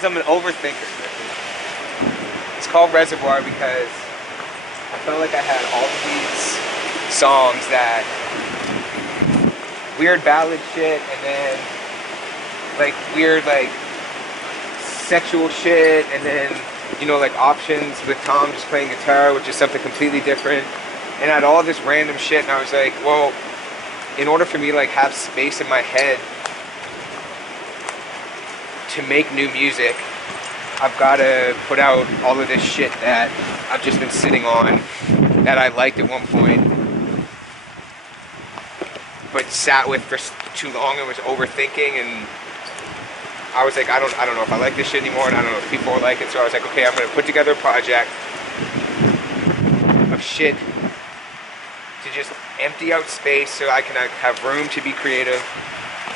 because I'm an overthinker. It's called Reservoir because I felt like I had all of these songs that weird ballad shit, and then like weird like sexual shit, and then you know like options with Tom just playing guitar, which is something completely different, and I had all this random shit, and I was like, well, in order for me to like have space in my head to make new music, I've got to put out all of this shit that I've just been sitting on that I liked at one point but sat with for too long and was overthinking, and I was like, I don't know if I like this shit anymore, and I don't know if people will like it, so I was like, okay, I'm going to put together a project of shit to just empty out space so I can have room to be creative,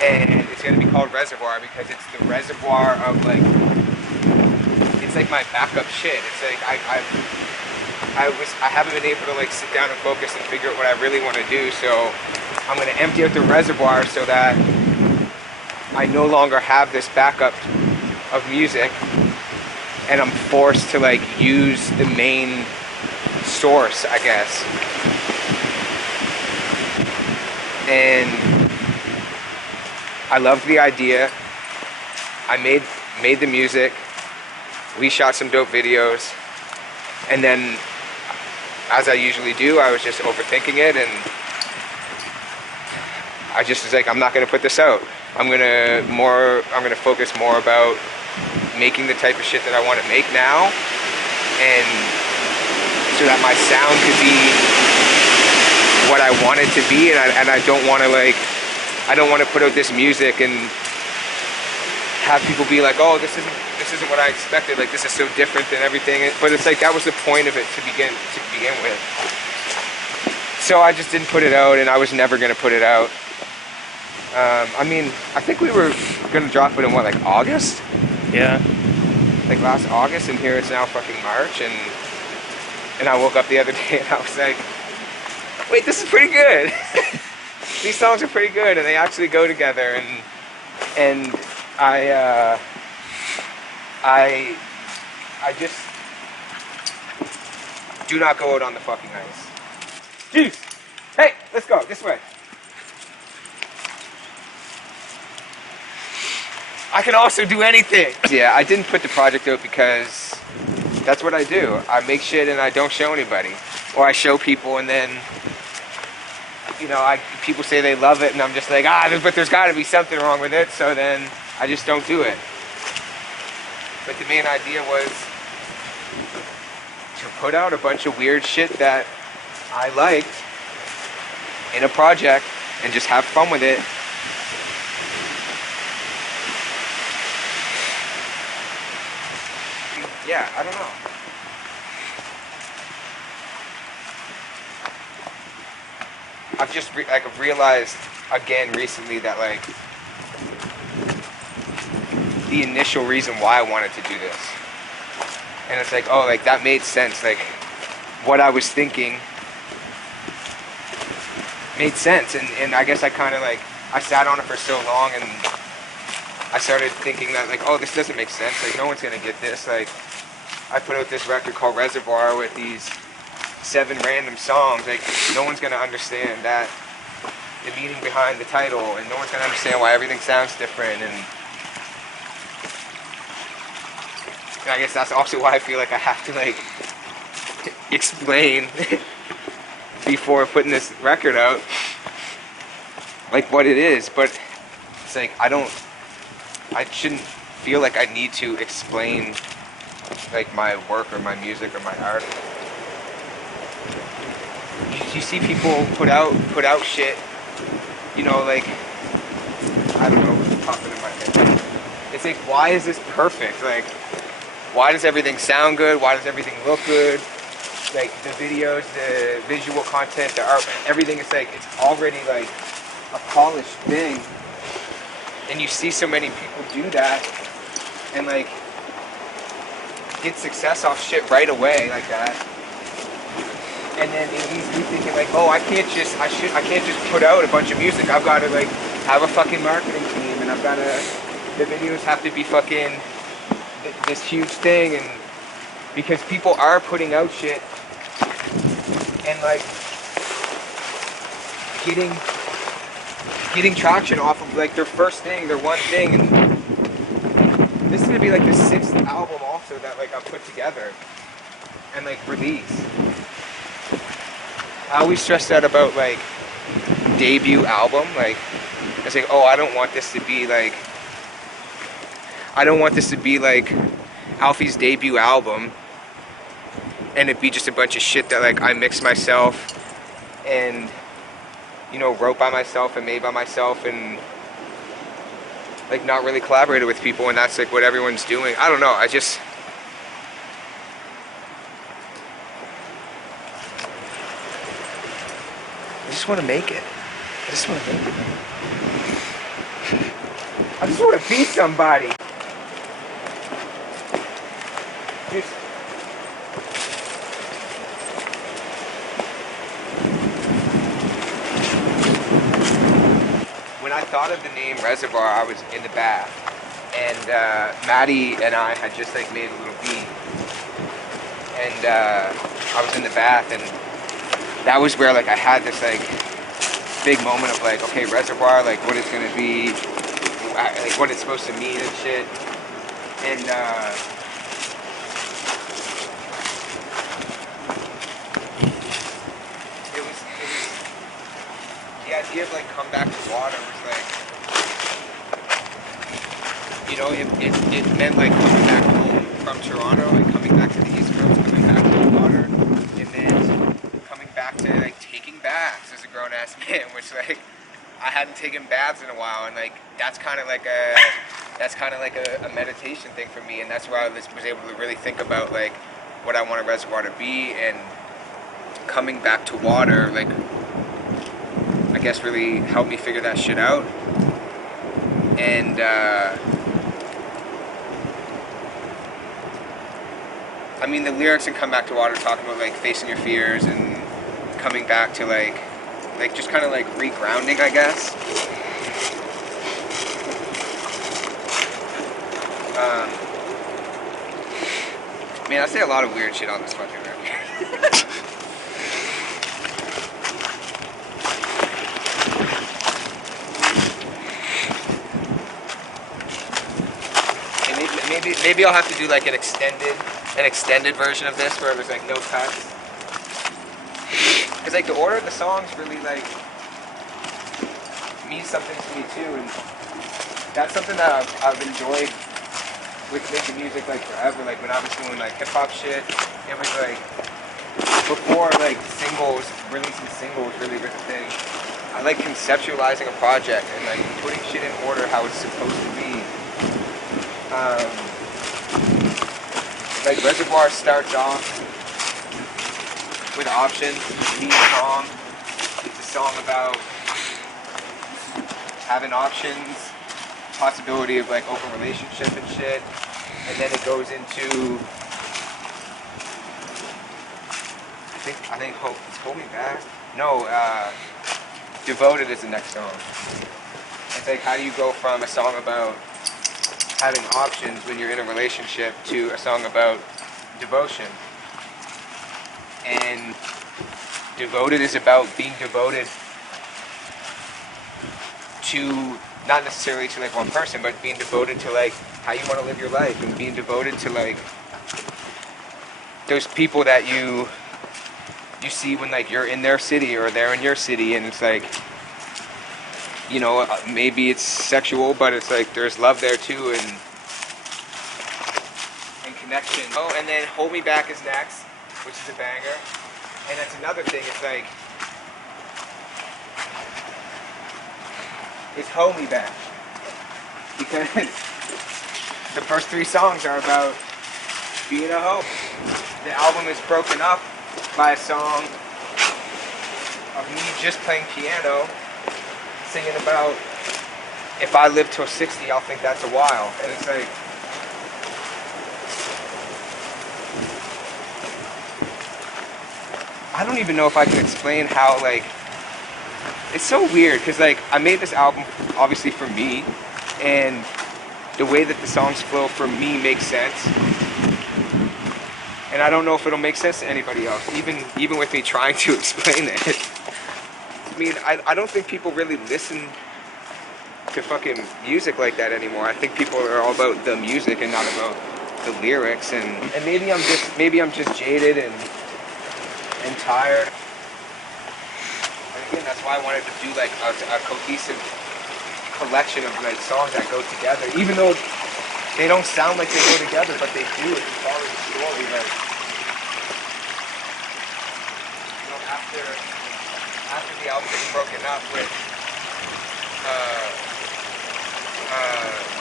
and it's going to be called Reservoir because it's the reservoir of like, it's like my backup shit. It's like I haven't been able to like sit down and focus and figure out what I really want to do, so I'm going to empty out the reservoir so that I no longer have this backup of music, and I'm forced to like use the main source, I guess. And I loved the idea. I made the music. We shot some dope videos, and then, as I usually do, I was just overthinking it, and I just was like, I'm not gonna put this out. I'm gonna focus more about making the type of shit that I want to make now, and so that my sound could be what I want it to be, and I don't want to like, I don't want to put out this music and have people be like, oh, this isn't what I expected. Like, this is so different than everything. But it's like that was the point of it to begin with. So I just didn't put it out, and I was never gonna put it out. I mean, I think we were gonna drop it in what, like August? Yeah. Like last August, and here it's now fucking March, and I woke up the other day and I was like, wait, this is pretty good. These songs are pretty good, and they actually go together, and I just do not go out on the fucking ice. Juice! Hey, let's go, this way. I can also do anything. Yeah, I didn't put the project out because that's what I do. I make shit and I don't show anybody. Or I show people and then, you know, people say they love it and I'm just like, but there's gotta be something wrong with it, so then I just don't do it. But the main idea was to put out a bunch of weird shit that I liked in a project and just have fun with it. Yeah, I don't know. I've just realized again recently that like the initial reason why I wanted to do this, and it's like, oh, like that made sense. Like what I was thinking made sense, and I guess I kind of like I sat on it for so long, and I started thinking that like, oh, this doesn't make sense. Like no one's gonna get this. Like I put out this record called Reservoir with these 7 random songs. Like no one's gonna understand that, the meaning behind the title, and no one's gonna understand why everything sounds different. And I guess that's also why I feel like I have to like explain before putting this record out, like what it is. But it's like I shouldn't feel like I need to explain like my work or my music or my art. You see people put out shit, you know, like, I don't know what's popping in my head. It's like, why is this perfect? Like, why does everything sound good? Why does everything look good? Like the videos, the visual content, the art, everything is like, it's already like a polished thing. And you see so many people do that and like get success off shit right away like that. And then it leaves me thinking like, oh, I can't just put out a bunch of music. I've got to like have a fucking marketing team, and the videos have to be fucking this huge thing, and because people are putting out shit and like getting traction off of like their first thing, their one thing, and this is gonna be like the 6th album also that like I've put together and like release. I always stress that about like debut album, like it's like, oh, I don't want this to be like Alfie's debut album and it be just a bunch of shit that like I mixed myself and, you know, wrote by myself and made by myself and like not really collaborated with people, and that's like what everyone's doing. I don't know, I just want to make it. I just want to make it. I just want to be somebody. Just when I thought of the name Reservoir, I was in the bath, and Maddie and I had just like made a little beat, and I was in the bath, and that was where like I had this like big moment of like, okay, Reservoir, like what it's gonna be, like what it's supposed to mean and shit, and it was the idea of like come back to water was like, you know, it meant like coming back home from Toronto, like coming back to the East Coast, coming back to the water, and then coming back to like taking baths as a grown-ass man, which like I hadn't taken baths in a while, and like that's kind of like a meditation thing for me, and that's why I was able to really think about like what I want a Reservoir to be, and coming back to water, like I guess really helped me figure that shit out. And I mean, the lyrics in Come Back to Water talk about like facing your fears and coming back to like just kind of like regrounding, I guess. Man, I say a lot of weird shit on this fucking record. And maybe I'll have to do like an extended version of this where there's like no cuts. Cause like the order of the songs really like means something to me too, and that's something that I've enjoyed with making music like forever. Like when I was doing like hip hop shit, it was like before like releasing singles really was a thing. I like conceptualizing a project and like putting shit in order how it's supposed to be. Like Reservoir starts off with Options, lead song. It's a song about having options, possibility of like open relationship and shit, and then it goes into I think Hope it's Hold Me Back. No, Devoted is the next song. It's like how do you go from a song about having options when you're in a relationship to a song about devotion. And Devoted is about being devoted to, not necessarily to like one person, but being devoted to like how you want to live your life, and being devoted to like those people that you see when like you're in their city or they're in your city, and it's like, you know, maybe it's sexual, but it's like there's love there too, and connection. Oh, and then Hold Me Back is next, which is a banger. And that's another thing, it's like, it's Hold Me Back. Because the first 3 songs are about being a hoe. The album is broken up by a song of me just playing piano, singing about, if I live till 60, I'll think that's a while. And it's like, I don't even know if I can explain how, like, it's so weird, because, like, I made this album, obviously, for me, and the way that the songs flow for me makes sense. And I don't know if it'll make sense to anybody else, even with me trying to explain it. I mean, I don't think people really listen to fucking music like that anymore. I think people are all about the music and not about the lyrics. And maybe I'm just jaded and tired. And again, that's why I wanted to do like a cohesive collection of like songs that go together, even though they don't sound like they go together, but they do. It's part of the story. Like, you know, after the album gets broken up with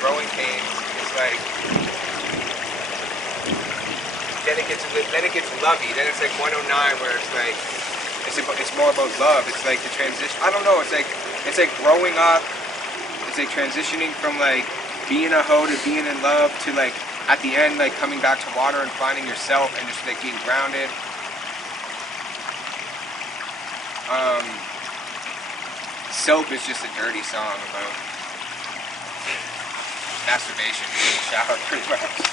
Growing Pains, it's like then it gets lovey. Then it's like 109 where it's like it's more about love. It's like the transition. I don't know. It's like growing up. It's like transitioning from like being a hoe to being in love to like at the end like coming back to water and finding yourself and just like being grounded. Soap is just a dirty song about masturbation in the shower, pretty much.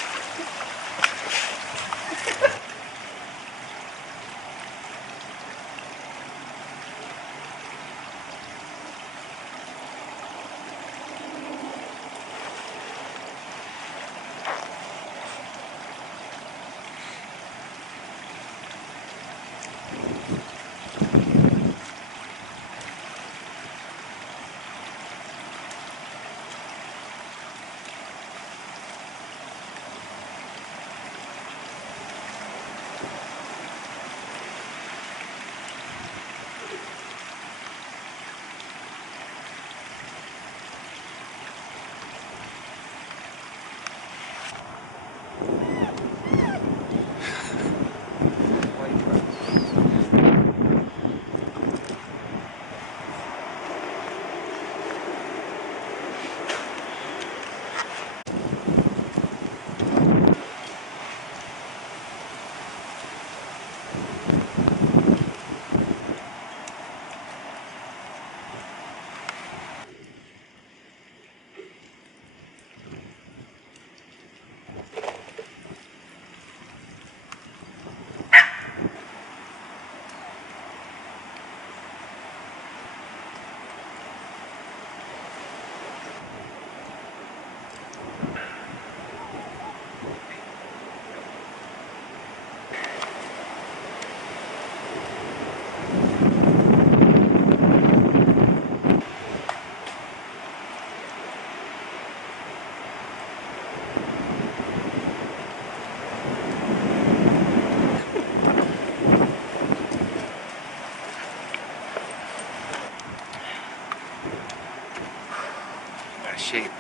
Shape.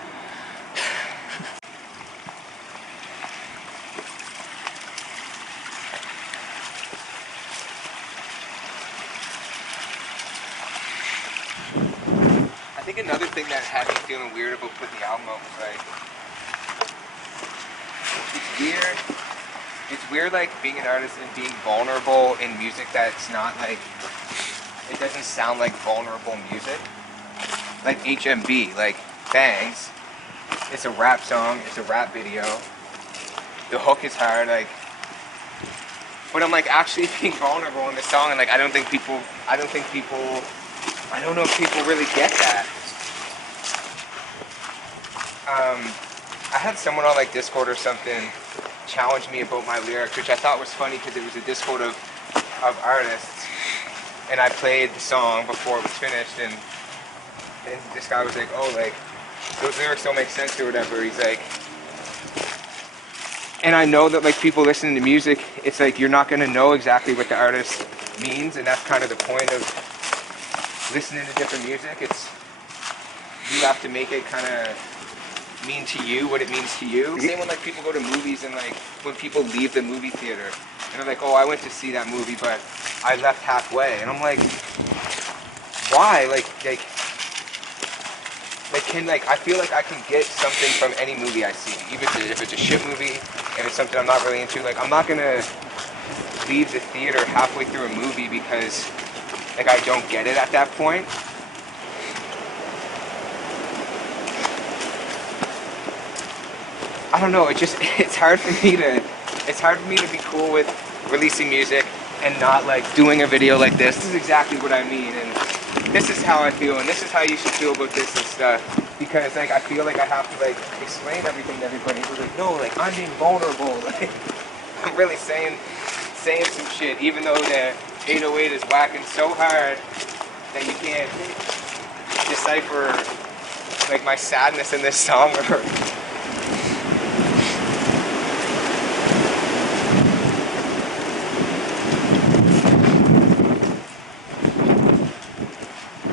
I think another thing that had me feeling weird about putting the album out was like, it's weird like being an artist and being vulnerable in music that's not like, it doesn't sound like vulnerable music. Like HMB, like Bangs, it's a rap song, it's a rap video, the hook is hard, like, but I'm like actually being vulnerable in the song, and like I don't know if people really get that. I had someone on like Discord or something challenge me about my lyrics, which I thought was funny because it was a Discord of artists, and I played the song before it was finished, and this guy was like, oh, like, those lyrics don't make sense or whatever. He's like, and I know that like people listening to music, it's like you're not going to know exactly what the artist means, and that's kind of the point of listening to different music. It's, you have to make it kind of mean to you what it means to you. Same when like people go to movies and like when people leave the movie theater and they're like, oh, I went to see that movie, but I left halfway. And I'm like, why? I feel like I can get something from any movie I see, even if it's a shit movie, if it's something I'm not really into. Like, I'm not gonna leave the theater halfway through a movie because like I don't get it at that point. I don't know, it's hard for me to be cool with releasing music and not like doing a video like this. This is exactly what I mean, and this is how I feel, and this is how you should feel about this and stuff. Because like I feel like I have to like explain everything to everybody. It's like, no, like I'm being vulnerable. Like I'm really saying some shit, even though the 808 is whacking so hard that you can't decipher like my sadness in this song or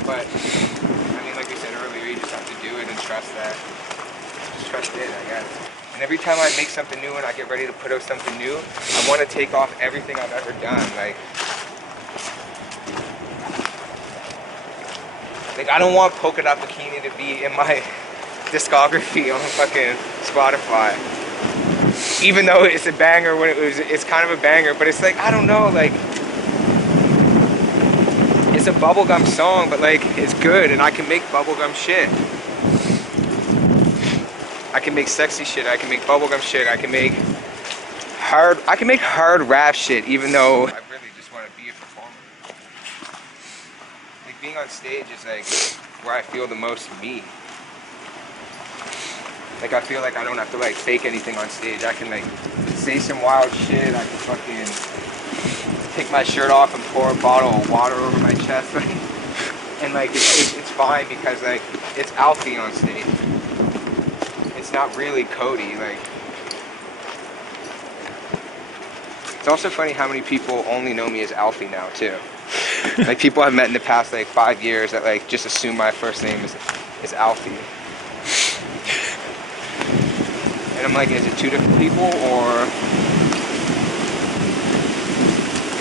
but I mean, like we said earlier, you just have to do it and trust that. Just trust it, I guess. And every time I make something new and I get ready to put out something new, I want to take off everything I've ever done. Like I don't want Polka Dot Bikini to be in my discography on fucking Spotify. Even though it's a banger it's kind of a banger, but it's like, I don't know, like, it's a bubblegum song, but like, it's good, and I can make bubblegum shit. I can make sexy shit, I can make bubblegum shit, I can make hard rap shit, even though I really just want to be a performer. Like being on stage is like where I feel the most me. Like I feel like I don't have to like fake anything on stage. I can like say some wild shit, I can fucking take my shirt off and pour a bottle of water over my chest. And like it's fine because like it's Alfie on stage. It's not really Cody. Like it's also funny how many people only know me as Alfie now too. Like people I've met in the past like 5 years that like just assume my first name is Alfie. And I'm like, is it two different people or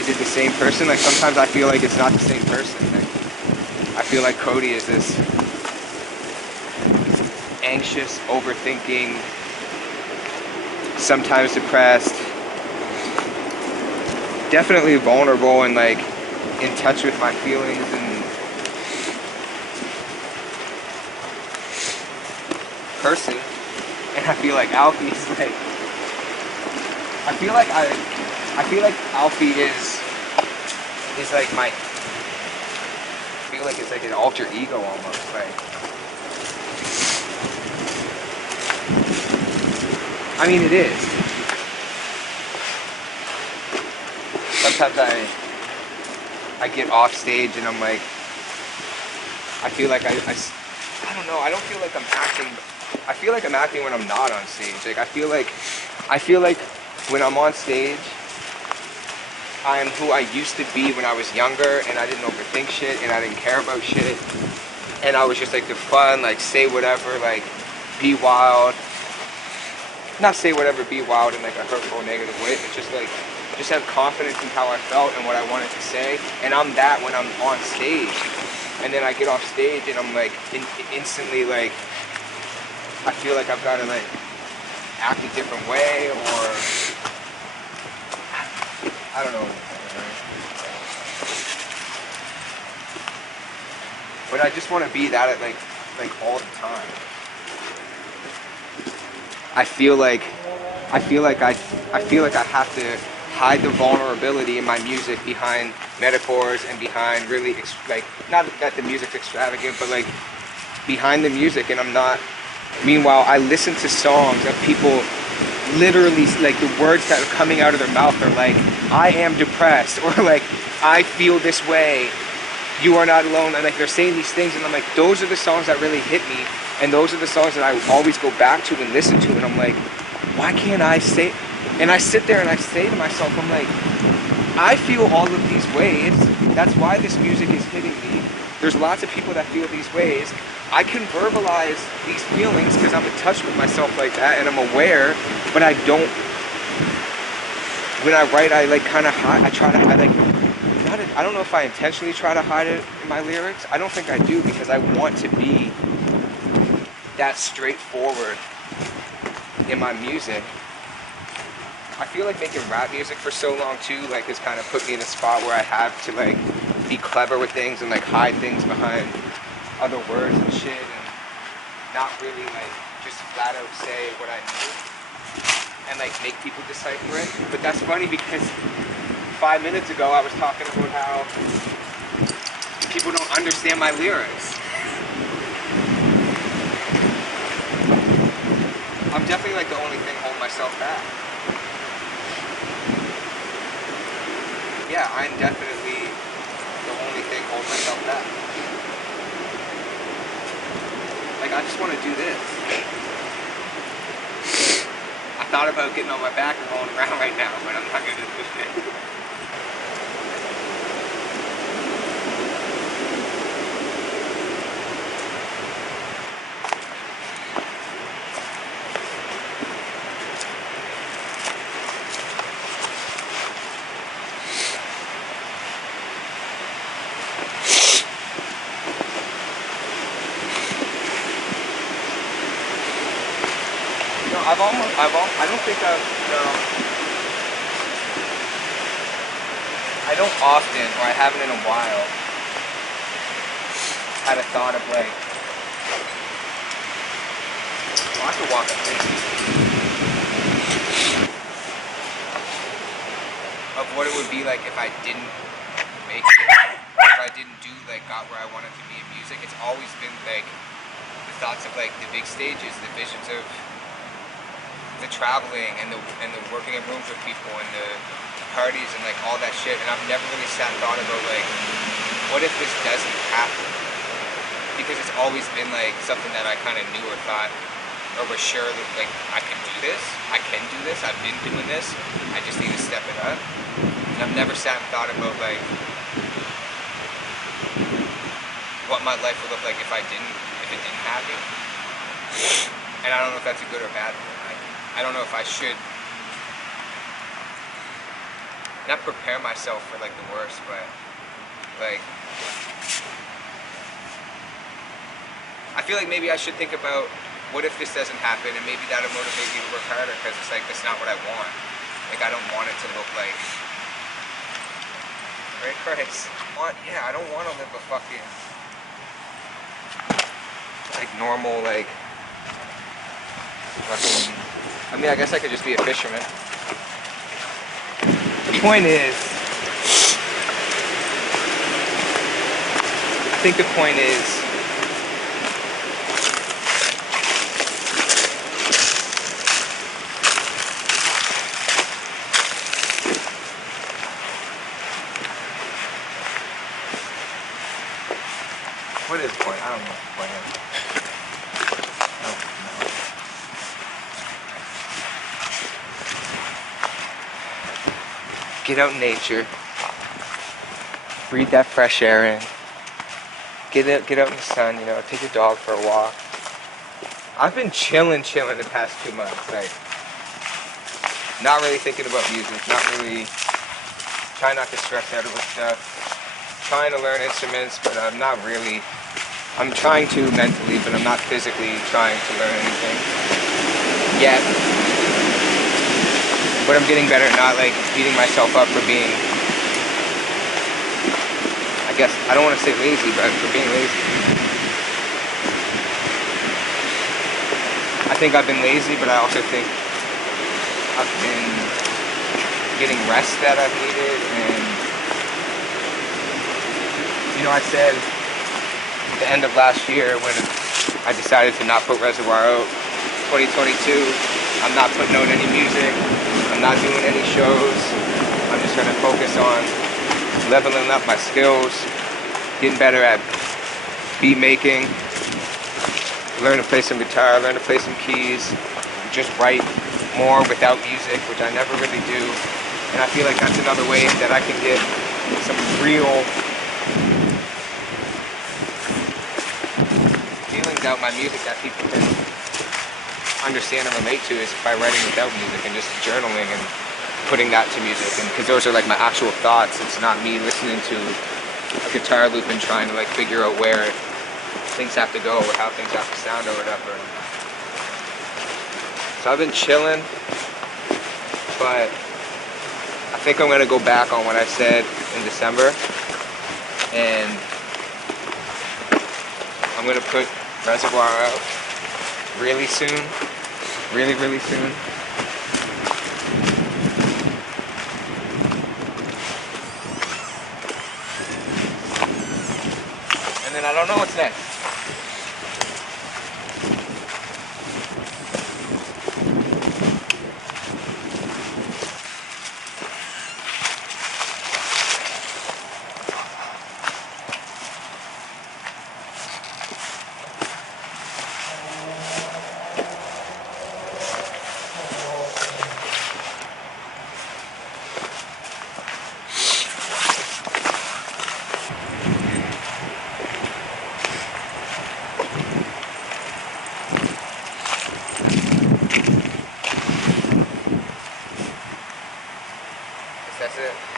is it the same person? Like sometimes I feel like it's not the same person. Like, I feel like Cody is this anxious, overthinking, sometimes depressed, definitely vulnerable and like in touch with my feelings and person. And I feel like Alfie's like, I feel like Alfie is like my, I feel like it's like an alter ego almost, like. I mean, it is. Sometimes I get off stage and I'm like, I feel like I don't know, I don't feel like I'm acting, I feel like I'm acting when I'm not on stage. Like I feel like when I'm on stage, I'm who I used to be when I was younger and I didn't overthink shit and I didn't care about shit. And I was just like the fun, like say whatever, like be wild. Not say whatever, be wild in like a hurtful, negative way, but just like, just have confidence in how I felt and what I wanted to say. And I'm that when I'm on stage. And then I get off stage and I'm like, instantly like, I feel like I've got to like act a different way or, I don't know. But I just want to be that at like all the time. I feel like I have to hide the vulnerability in my music behind metaphors and behind really like, not that the music's extravagant, but like behind the music, and I'm not. Meanwhile, I listen to songs that people literally, like the words that are coming out of their mouth are like, I am depressed, or like, I feel this way, you are not alone, and like they're saying these things, and I'm like, those are the songs that really hit me. And those are the songs that I always go back to and listen to, and I'm like, why can't I say? And I sit there and I say to myself, I'm like, I feel all of these ways. That's why this music is hitting me. There's lots of people that feel these ways. I can verbalize these feelings because I'm in touch with myself like that, and I'm aware, but I don't. When I write, I like kind of hide. I don't know if I intentionally try to hide it in my lyrics. I don't think I do because I want to be that straightforward in my music. I feel like making rap music for so long too, like has kind of put me in a spot where I have to like be clever with things and like hide things behind other words and shit and not really like just flat out say what I mean. and like make people decipher it. But that's funny because 5 minutes ago I was talking about how people don't understand my lyrics. I'm definitely like the only thing holding myself back. Yeah, I'm definitely the only thing holding myself back. Like, I just want to do this. I thought about getting on my back and rolling around right now, but I'm not going to do it. I don't think I've, no. I don't often, or I haven't in a while, had a thought of like, I could walk up there. Of what it would be like if I didn't make it, if I didn't do, like, got where I wanted to be in music. It's always been like, the thoughts of like the big stages, the visions of the traveling and the working in rooms with people and the parties and like all that shit, and I've never really sat and thought about like, what if this doesn't happen? Because it's always been like something that I kind of knew or thought or was sure that like I can do this, I've been doing this, I just need to step it up. And I've never sat and thought about like what my life would look like if it didn't happen. And I don't know if that's a good or bad thing. I don't know if I should not prepare myself for like the worst, but like I feel like maybe I should think about what if this doesn't happen, and maybe that'll motivate me to work harder, because it's like that's not what I want. Like I don't want it to look like, right, Chris? I don't want to live a fucking like normal like fucking. I mean, I guess I could just be a fisherman. The point is, I think the point is, what is the point? I don't know what the point is. Get out in nature, breathe that fresh air in, get out in the sun, you know, take your dog for a walk. I've been chilling the past 2 months, like, not really thinking about music, not really, trying not to stress out over stuff, trying to learn instruments, but I'm not really, I'm trying to mentally, but I'm not physically trying to learn anything yet. But I'm getting better at not like beating myself up for being, I guess, I don't want to say lazy, but for being lazy. I think I've been lazy, but I also think I've been getting rest that I've needed. And, you know, I said at the end of last year when I decided to not put Reservoir out, 2022, I'm not putting out any music. I'm not doing any shows. I'm just going to focus on leveling up my skills, getting better at beat making, learn to play some guitar, learn to play some keys, just write more without music, which I never really do. And I feel like that's another way that I can get some real feelings out my music that people can understand and relate to, is by writing without music and just journaling and putting that to music. And because those are like my actual thoughts, it's not me listening to a guitar loop and trying to like figure out where things have to go or how things have to sound or whatever. So I've been chilling, but I think I'm gonna go back on what I said in December, and I'm gonna put Reservoir out really soon, really soon. then I don't know what's next. That's it.